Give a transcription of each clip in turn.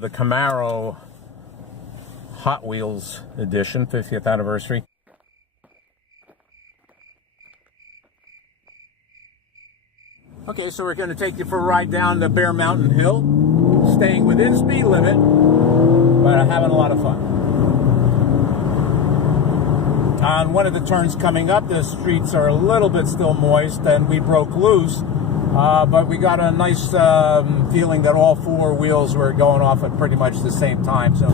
The Camaro Hot Wheels edition, 50th anniversary. Okay, so we're going to take you for a ride down the Bear Mountain Hill, staying within speed limit, but having a lot of fun. On one of the turns coming up, the streets are a little bit still moist, and we broke loose. But we got a nice feeling that all four wheels were going off at pretty much the same time. So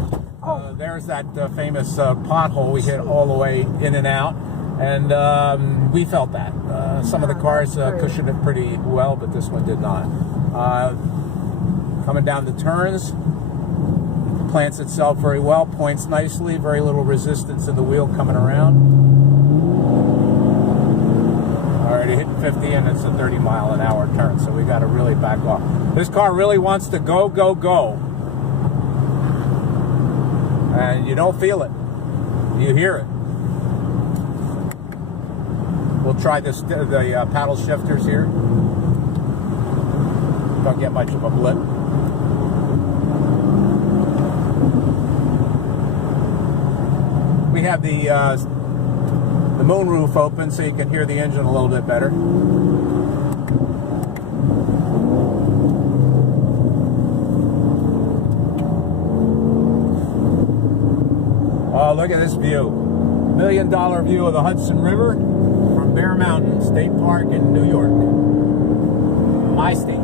there's that famous pothole we hit all the way in and out. And we felt that. Some of the cars cushioned it pretty well, but this one did not. Coming down the turns, plants itself very well, points nicely, very little resistance in the wheel coming around. Already hitting 50 and it's a 30-mile-an-hour turn, so we got to really back off. This car really wants to go, go, go. And you don't feel it. You hear it. We'll try the paddle shifters here. Don't get much of a blip. We have the moonroof open so you can hear the engine a little bit better. Oh, look at this view. $1 million view of the Hudson River from Bear Mountain State Park in New York. My state.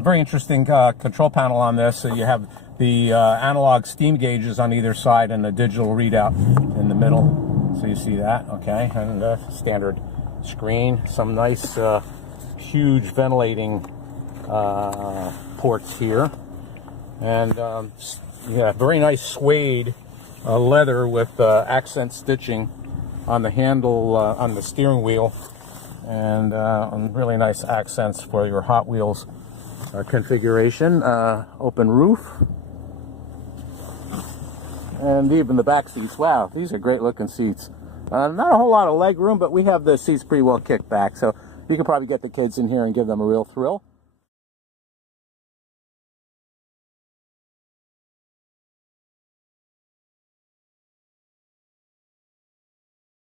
Very interesting control panel on this. So you have the analog steam gauges on either side and the digital readout in the middle. So you see that, okay? And standard screen. Some nice, huge ventilating ports here. And yeah, very nice suede leather with accent stitching on the handle, on the steering wheel. And really nice accents for your Hot Wheels configuration. Open roof, and even the back seats. Wow, these are great looking seats. Not a whole lot of leg room, but we have the seats pretty well kicked back, so you can probably get the kids in here and give them a real thrill.